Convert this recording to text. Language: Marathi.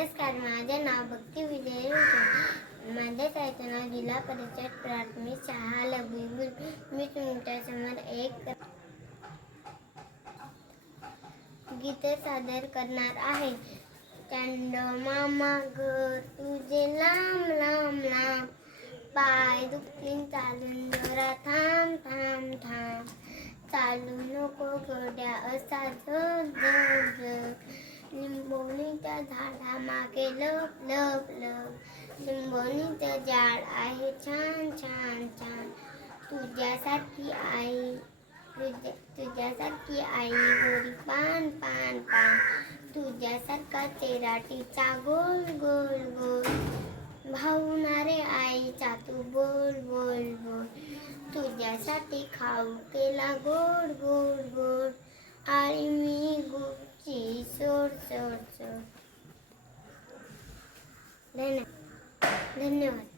नमस्कार माझे नाव भक्ती विजय माझ्या शाळेचं नाव जिल्हा परिषद प्राथमिक शाळा लघुगुल मी तुमच्यासमोर एक गीत सादर करणार आहे. चंड मामा ग तुझे लांब लांब लांब. पाय दुखतील चालून जरा थांब थांब थांब. चालू नको गोड्या असा जो झाडा मागे लप लप लप. लिंबोणीचं झाड आहे छान छान छान. तुझ्यासारखी आई तुझ्या तुझ्यासारखी आई गोरी पान पान पान. तुझ्यासारखा चेराटीचा गोल गोल गोल. भावणारे आईचा तू बोल बोल बोल. तुझ्यासाठी खाऊ केला गोड गोड गोड. आणि मी गुपची सोड सोड सोड. धन्यवाद धन्यवाद.